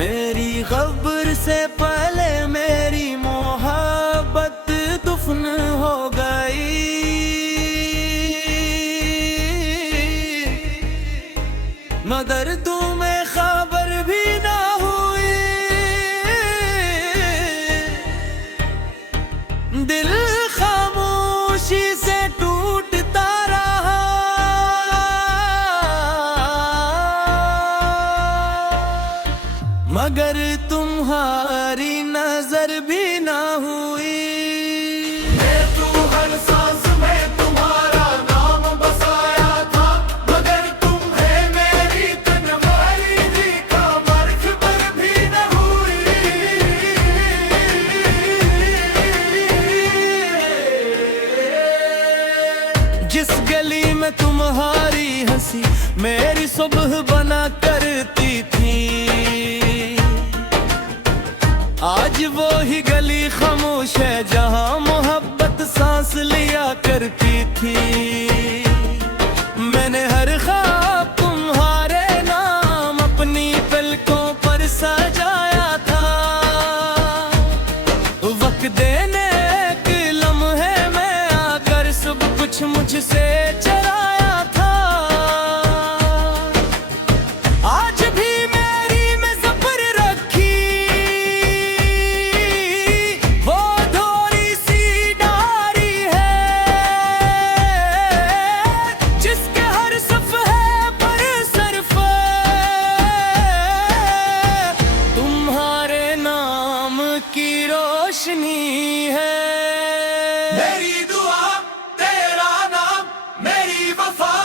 मेरी खबर से पहले मेरी मोहब्बत दुफन हो गई, मगर तुम्हें खबर भी ना हुई। दिल खामोशी से टूटता रहा, मगर तुम्हारी नजर भी ना हुई। मैं तू हर सांस में तुम्हारा नाम बसाया था, मगर तुम्हें मेरी तन्हाई देखा मर्ग पर भी न हुई। जिस गली में तुम्हारी हंसी मेरी सुबह बना करती थी, आज वो ही गली खामोश है जहां मोहब्बत सांस लिया करती थी। मैंने हर ख्वाब तुम्हारे नाम अपनी पलकों पर सजाया था, वक्त देने के लम्हे में आकर सब कुछ मुझसे चराया था। आज भी मेरी में ज़फ़र रखी वो थोड़ी सी डारी है, जिसके हर सफ़हे पर सिर्फ तुम्हारे नाम की रोशनी है। मेरी दुआ तेरा नाम, मेरी वफा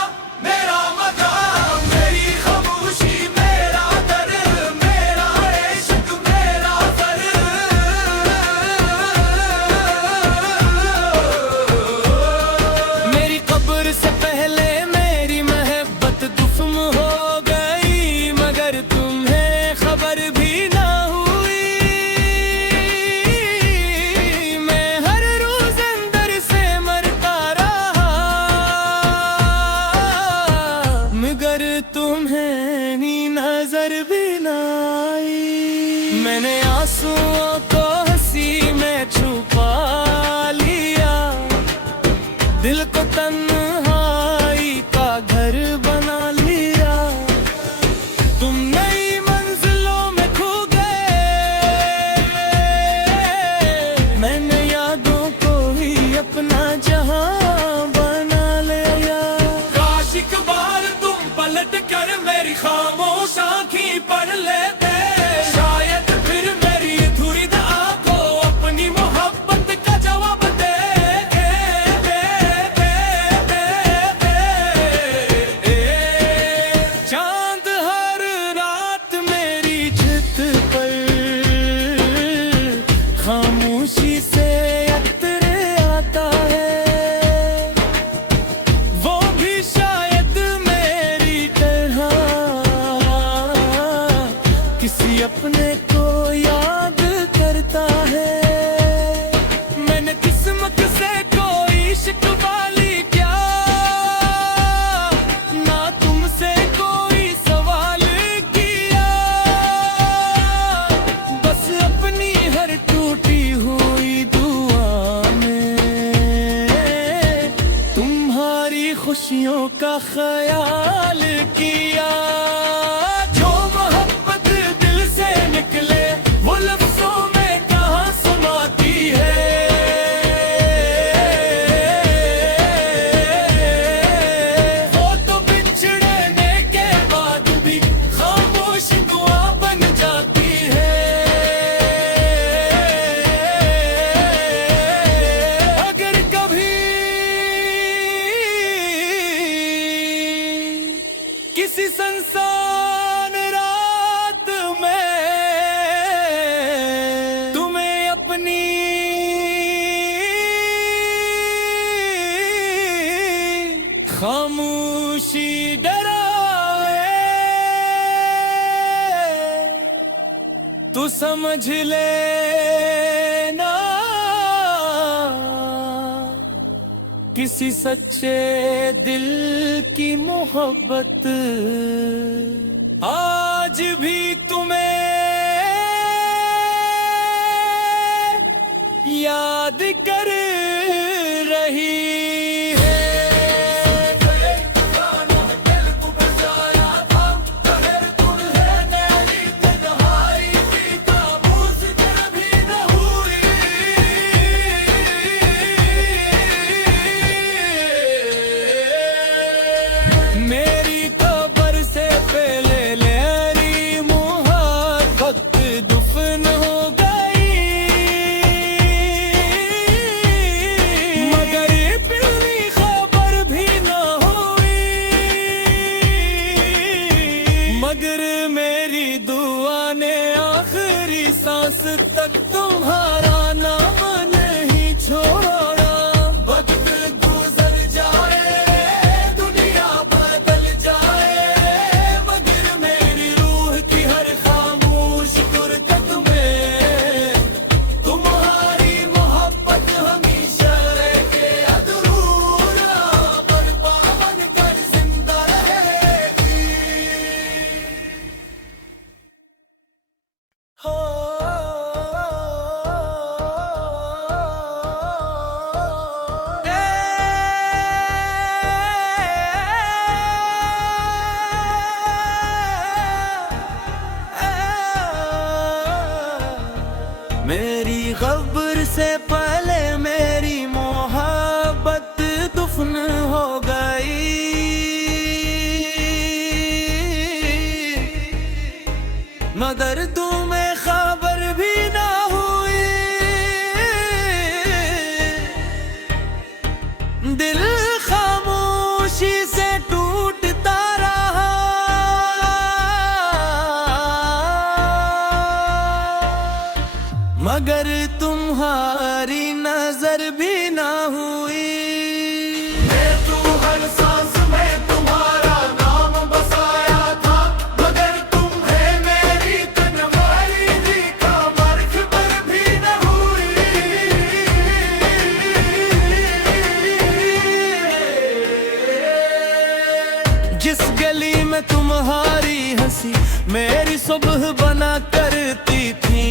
मेरा मकाम, मेरी खामोशी मेरा दर्द, मेरा इश्क मेरा फर्ज। मेरी कब्र से पहले मेरी मोहब्बत दुफन हो गई, मगर तुम्हें खबर भी ना हुई। मैं हर रोज अंदर से मरता रहा, मगर तुम्हें नी नजर भी ना आई। मैंने आंसुओं को हंसी में छुपा लिया, दिल को तन्हाई का घर बना लिया। तुम नई मंजिलों में खो गए, मैंने यादों को ही अपना जहां बना लिया। काश एक बार तुम पलट कर मेरी खामोश आँखें पढ़ लेते, शायद फिर मेरी अधूरी दुआ को अपनी मोहब्बत का जवाब दे। चांद हर रात मेरी छत पर खामोशी से अतर आता है, वो भी शायद मेरी तरह किसी अपने को याद करता है। मैंने किस्मत से कोई शिकवा ली क्या, ना तुमसे कोई सवाल किया, बस अपनी हर टूटी हुई दुआ में तुम्हारी खुशियों का ख्याल किया। जो मोहब्बत दिल से निकले वो लफ्जों में कहाँ समाती है। वो तो बिछड़ने के बाद भी खामोश दुआ बन जाती है। अगर कभी किसी संसान रात में तुम्हें अपनी खामोशी डराए, तू समझ लेना किसी सच्चे दिल की मोहब्बत आज भी तुम्हें मेरी दुआ ने आखिरी सांस तक तुम्हारा नाम नहीं छोड़ा। वक्त गुजर जाए दुनिया बदल जाए, मगर मेरी रूह की हर खामोश गुरकत में तुम्हारी मोहब्बत हमेशा रहे अधूरा, पर पावन कर जिंदा रहेगी। मेरी खबर से पहले मेरी मोहब्बत दुफन हो गई, मगर तुम्हें खबर भी ना हुई। दिल खामोशी से टूटता रहा, मगर तुम्हारी नजर भी ना हुई। तू हर सांस में तुम्हारा नाम बसाया था, मगर तुम्हें मेरी तन्हाई का मर्ग पर भी न हुई। जिस गली में तुम्हारी हंसी मेरी सुबह बना करती थी,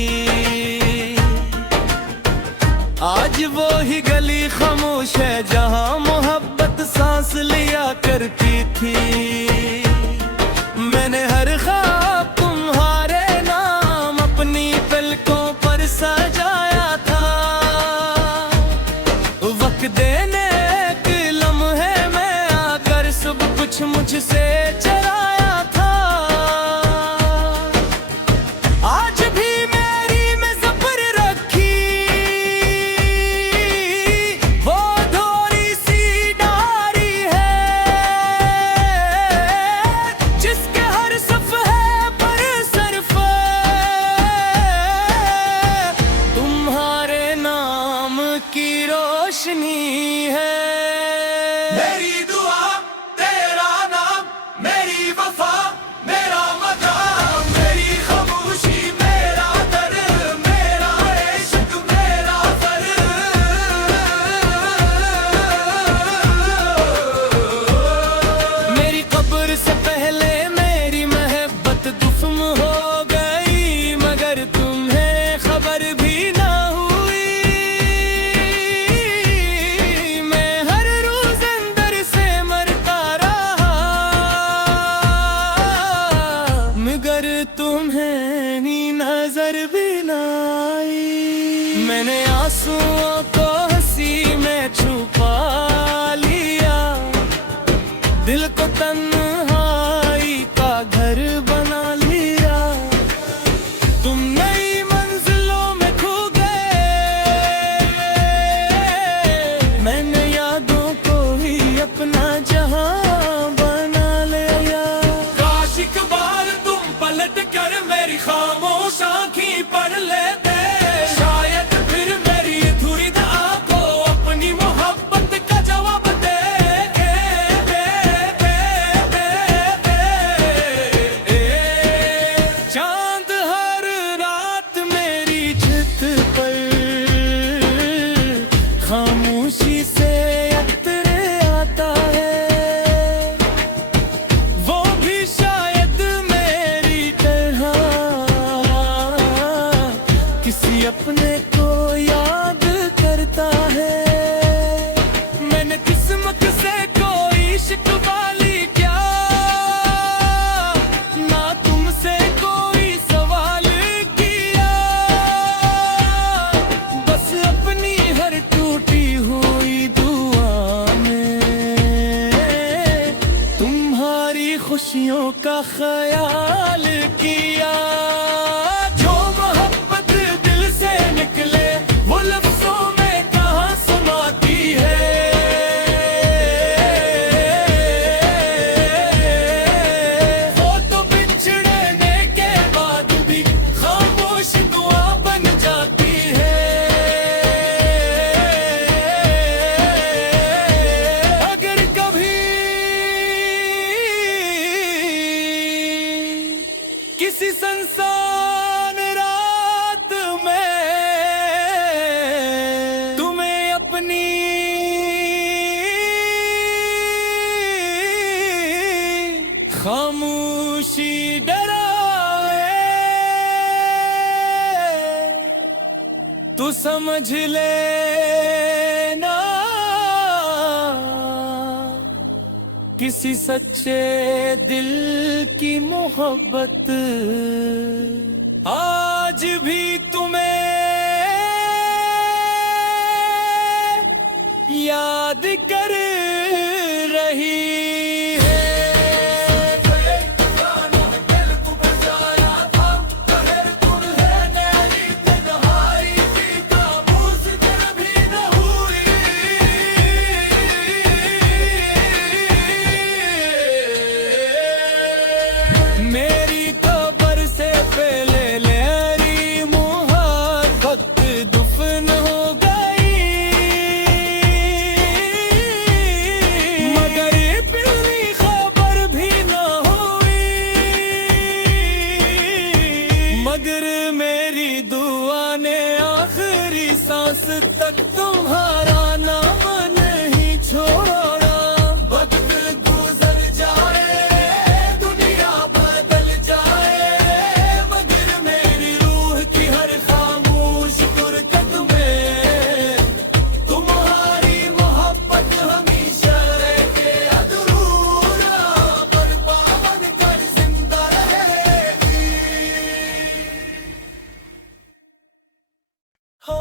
आज वो ही गली खामोश है जहां मोहब्बत सांस लिया करती थी। मैंने हर ख्वाब तुम्हारे नाम अपनी पलकों पर सजाया था, वक्त देने के लम्हे में आकर सब कुछ मुझसे चराया था। आज भी मेरी मेज़ पर रखी वो थोड़ी सी डायरी है, जिसके हर सफ़हे पर सिर्फ तुम्हारे नाम की रोशनी है। मेरी दुआ तेरा नाम, मेरी वफा मेरा मकाम, मेरी खामोशी मेरा दर्द, मेरा इश्क मेरा फर। मेरी कब्र से पहले मेरी मोहब्बत दुफन हो गई, मगर तुम्हें खबर भी ना हुई। मैं हर रोज अंदर से मरता रहा, मगर तुम्हें नी नजर भी ना आई। मैंने आंसुओं को हंसी में छुपा लिया, दिल को तन्हाई का घर बना लिया। तुम नई मंजिलों में खो गए, मैंने यादों को ही अपना जहां बना लिया। काश एक बार तुम पलट कर मेरी खामोश आँखें पढ़ लेते, शायद फिर मेरी अधूरी दुआ को अपनी मोहब्बत का जवाब दे। चांद हर रात मेरी छत पर खामोशी से अतरे आता है, वो भी शायद मेरी तरह किसी संसान रात में तुम्हें अपनी खामोशी डराए, तू समझ लेना किसी सच्चे दिल की मोहब्बत आज भी तुम्हें याद कर रही है। मेरी कब्र से पहले लेरी मोहब्बत दफन हो गई, मगर पहली खबर भी न हुई, मगर मेरी दुआ ने आखिरी सांस तक तुम्हारा नाम नहीं छोड़ा। वक्त गुजर जाए, दुनिया बदल जाए, मगर मेरी रूह की हर खामोश गुरकत में तुम्हारी मोहब्बत हमेशा रहे अधूरा, पर पावन कर जिंदा रहेगी। हो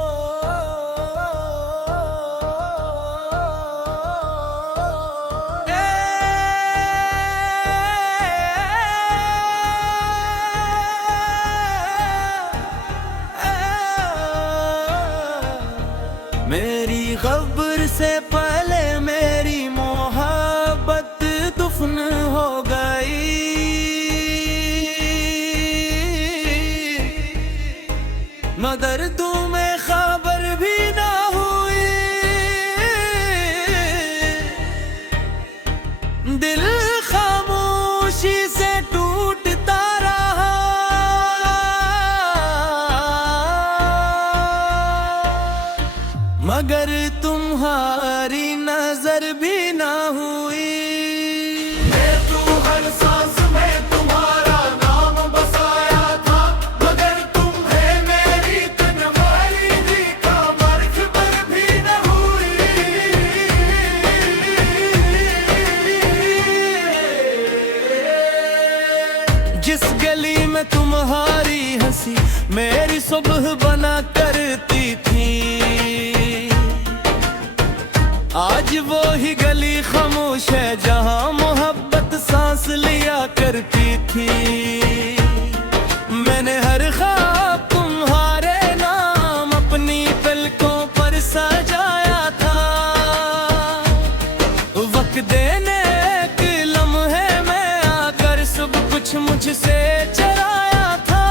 मेरी कब्र से पहले मेरी मोहब्बत दफन हो गई, मगर तुम्हें खबर भी ना हुई, दिल खामोशी से टूटता रहा, मगर तुम्हारी नजर भी ना हुई। तू हर सांस में तुम्हारा नाम बसाया था, मगर तुम्हें मेरी तन्हाई देखा मर्ग पर भी न हुई। जिस गली में तुम्हारी हंसी मेरी सुबह बना करती थी, आज वो ही गली खामोश है जहां मोहब्बत सांस लिया करती थी। मैंने हर ख्वाब तुम्हारे नाम अपनी पलकों पर सजाया था, वक्त देने के लम्हे में आकर सब कुछ मुझसे चराया था।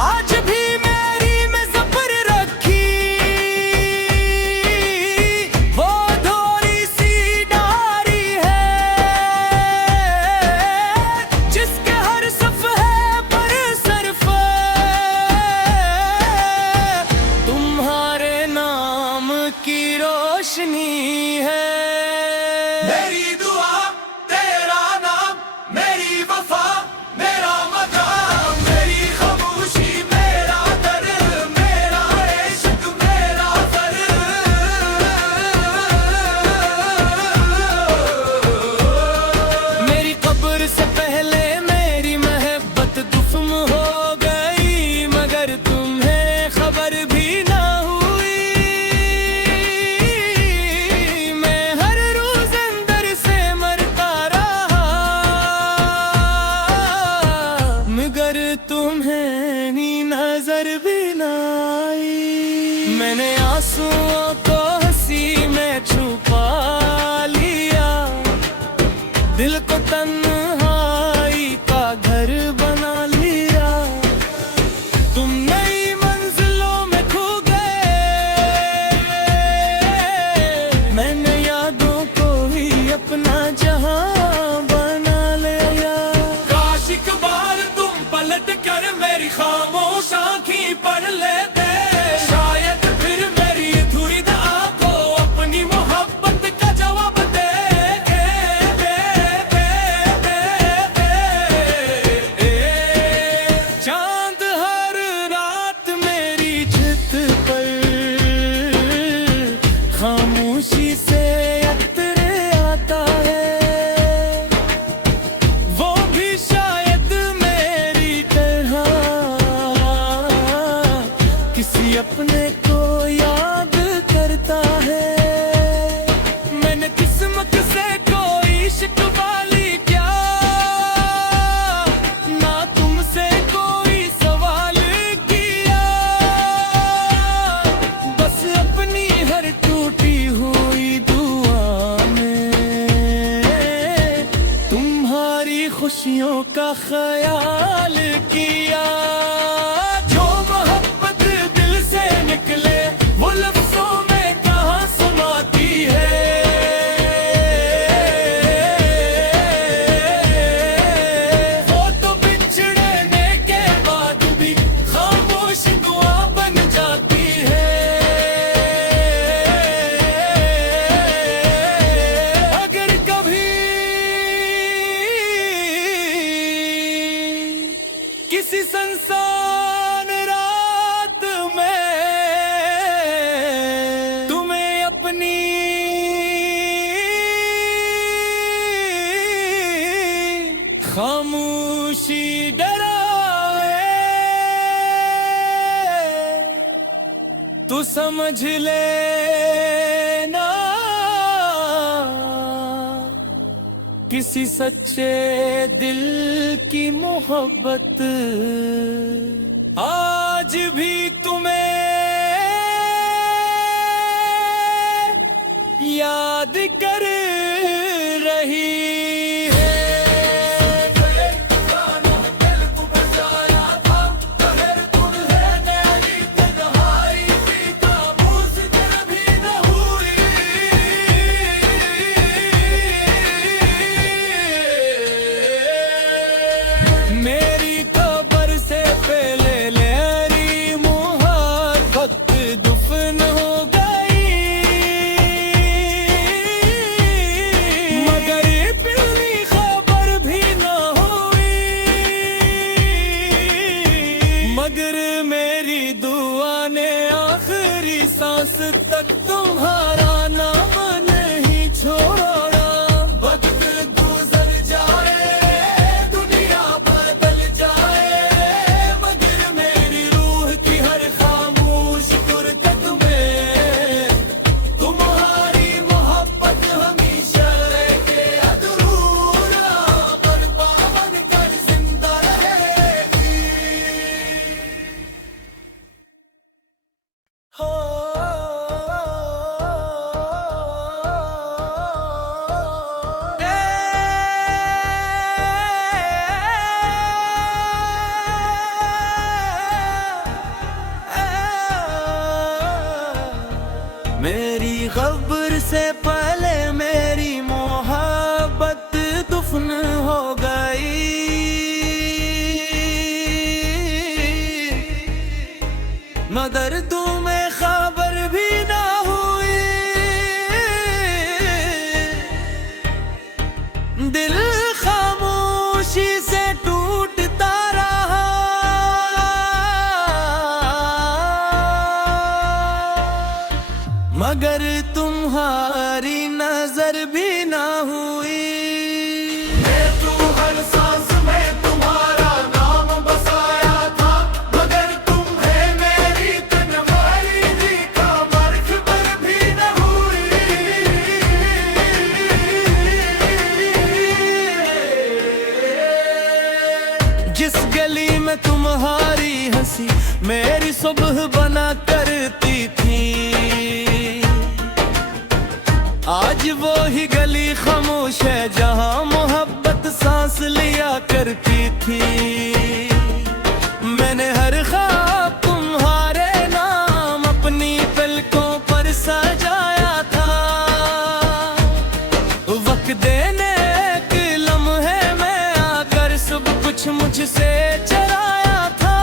आज भी मेरी में ज़फ़र रखी वो थोड़ी सी डारी है, खामोश आँखी पढ़ लेते, शायद फिर मेरी दुविधा को अपनी मोहब्बत का जवाब दे। चांद हर रात मेरी छत पर खामोशी से अतर आता है, वो भी शायद मेरी तरह किसी अपने को याद करता है। मैंने किस्मत से कोई शिकवा ली क्या, ना तुमसे कोई सवाल किया, बस अपनी हर टूटी हुई दुआ में तुम्हारी खुशियों का ख्याल किया। जो मोहब्बत दिल से निकले वो लफ्जों में कहाँ समाती है। वो तो बिछड़ने के बाद भी खामोश दुआ बन जाती है। अगर कभी किसी संसान रात में तुम्हें अपनी खामोशी डराए तो समझ लेना किसी सच्चे दिल की मोहब्बत आज भी तुम्हें याद कर रही है। मेरी कब्र से पहले लेरी मोहब्बत दफन हो गई, मगर पहली खबर भी न हुई, मगर मेरी दुआ ने आखिरी सांस तक तुम्हारा नाम नहीं छोड़ा। वक्त गुजर जाए दुनिया बदल जाए, मगर मेरी रूह की हर खामोश गुरकत में तुम्हारी मोहब्बत हमेशा रहे अधूरा, पर पावन कर जिंदा रहेगी। मेरी खबर से पहले मेरी मोहब्बत दफन हो गई, मगर तुम्हें खबर भी ना हुई, दिल खामोशी से टूटता रहा, मगर तुम्हारी नजर भी ना हुई। तू हर सांस में तुम्हारा नाम बसाया था, मगर तुम्हें मेरी तन्हाई का मरहबर भी न हुई। जिस गली में तुम्हारी हंसी मेरी सुबह बना करती थी, आज वो ही गली खामोश है जहां मोहब्बत सांस लिया करती थी। मैंने हर ख्वाब तुम्हारे नाम अपनी पलकों पर सजाया था, वक्त देने के लम्हे में आकर सब कुछ मुझसे चराया था।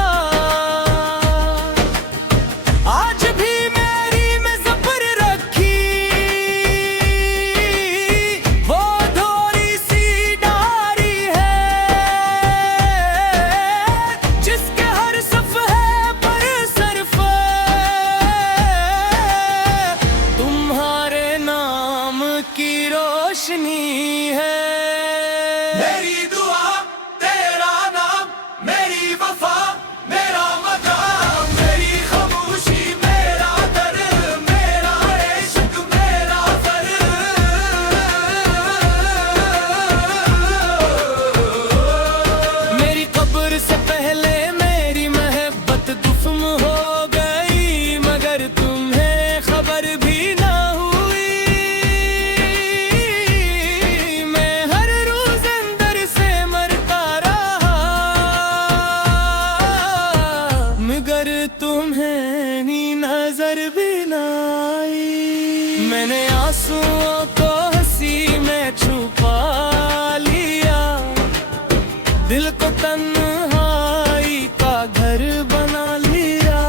दिल को तन्हाई का घर बना लिया।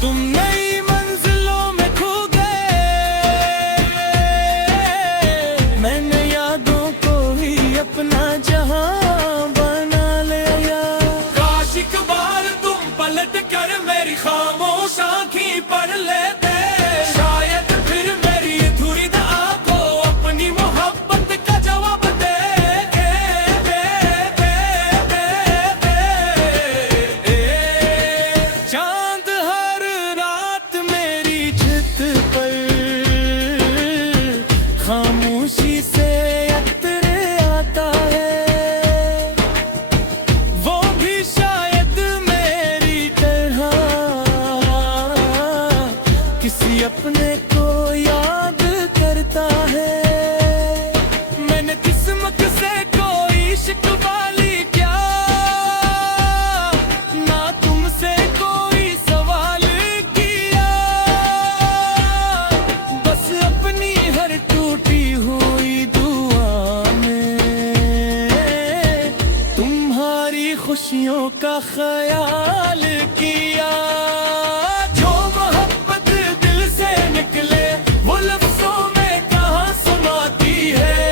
तुम नई मंजिलों में खो गए, मैंने यादों को ही अपना जहां बना लिया। काश एक बार तुम पलट कर मेरी खामोश आँखें पढ़ लेते, शायद फिर मेरी अधूरी दुआ को अपनी मोहब्बत का जवाब दे। चांद हर रात मेरी छत पर खामोशी से अतर आता है, वो भी शायद मेरी तरह किसी अपने को याद करता है। मैंने किस्मत से कोई शिकवा ली क्या, ना तुमसे कोई सवाल किया, बस अपनी हर टूटी हुई दुआ में तुम्हारी खुशियों का ख्याल किया। जो मोहब्बत दिल से निकले वो लफ्जों में कहाँ समाती है।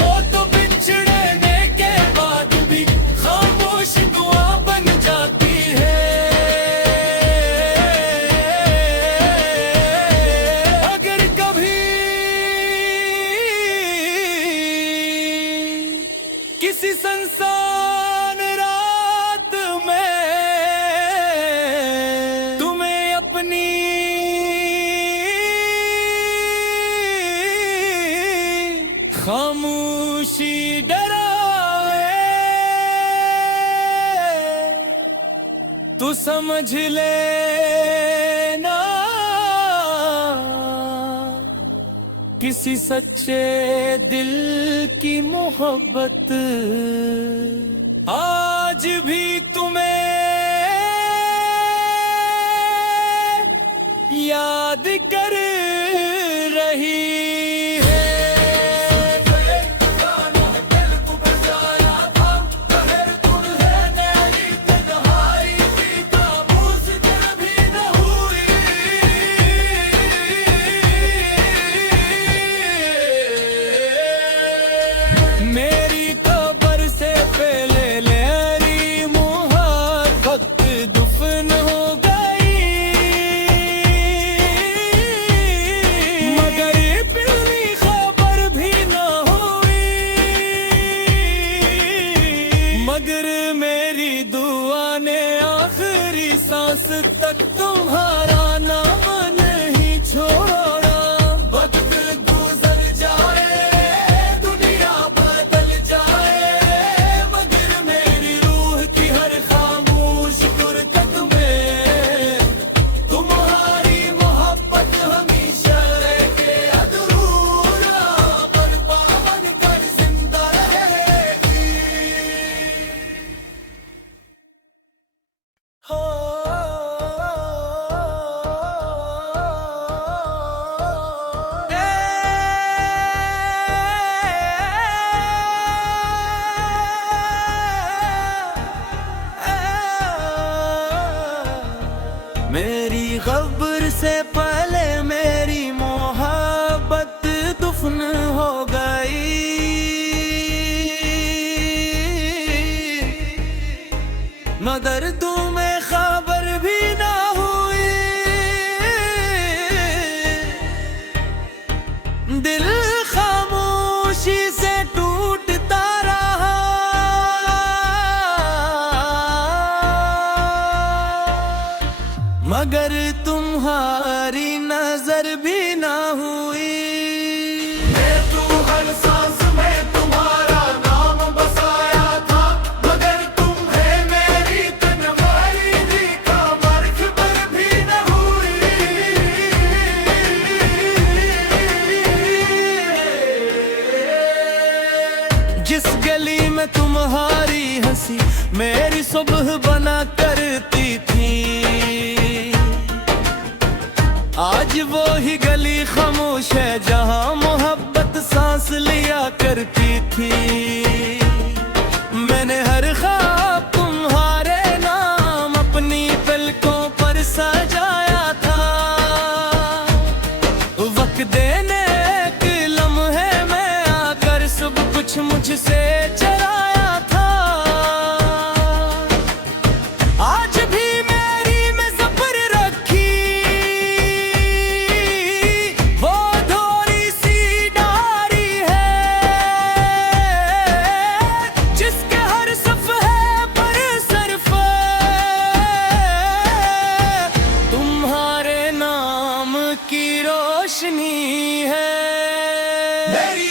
वो तो बिछड़ने के बाद भी खामोश दुआ बन जाती है। अगर कभी किसी संसान रात में तुम्हें अपनी खामोशी डराए, तो समझ लेना किसी सच्चे दिल की मोहब्बत आज भी तुम्हें याद कर रही है। मेरी कब्र से पहले लेरी मोहब्बत दफन हो गई, मगर पहली खबर भी न हुई, मगर मेरी दुआ ने आखिरी सांस तक तुम्हारा नाम नहीं छोड़ा। वक्त गुजर जाए, दुनिया बदल जाए, मगर मेरी रूह की हर खामोश गुरकत में तुम्हारी मोहब्बत हमेशा के अधूरा पर पावन कर जिंदा रहेगी। हो मेरी खबर से पहले मेरी मोहब्बत दफन हो गई, मगर तुम्हें खबर भी ना हुई, दिल खामोशी से टूटता रहा, मगर तुम्हारी नजर भी ना हुई। तू हर सांस में तुम्हारा नाम बसाया था, मगर तुम्हें मेरी तन्हाई का मरकबर भी न हुई। जिस गली में तुम्हारी हंसी मेरी सुबह बना करती थी, आज वो ही गली खामोश है जहां करती थी। मैंने हर ख्वाब तुम्हारे नाम अपनी पलकों पर सजाया था। वक्त देने के लम्हे में आकर सब कुछ मुझसे चराया था। आज भी मेरी में ज़फ़र रखी वो थोड़ी सी डारी है, जिसके हर सफ़हे पर सिर्फ तुम्हारे नाम की रोशनी है। मेरी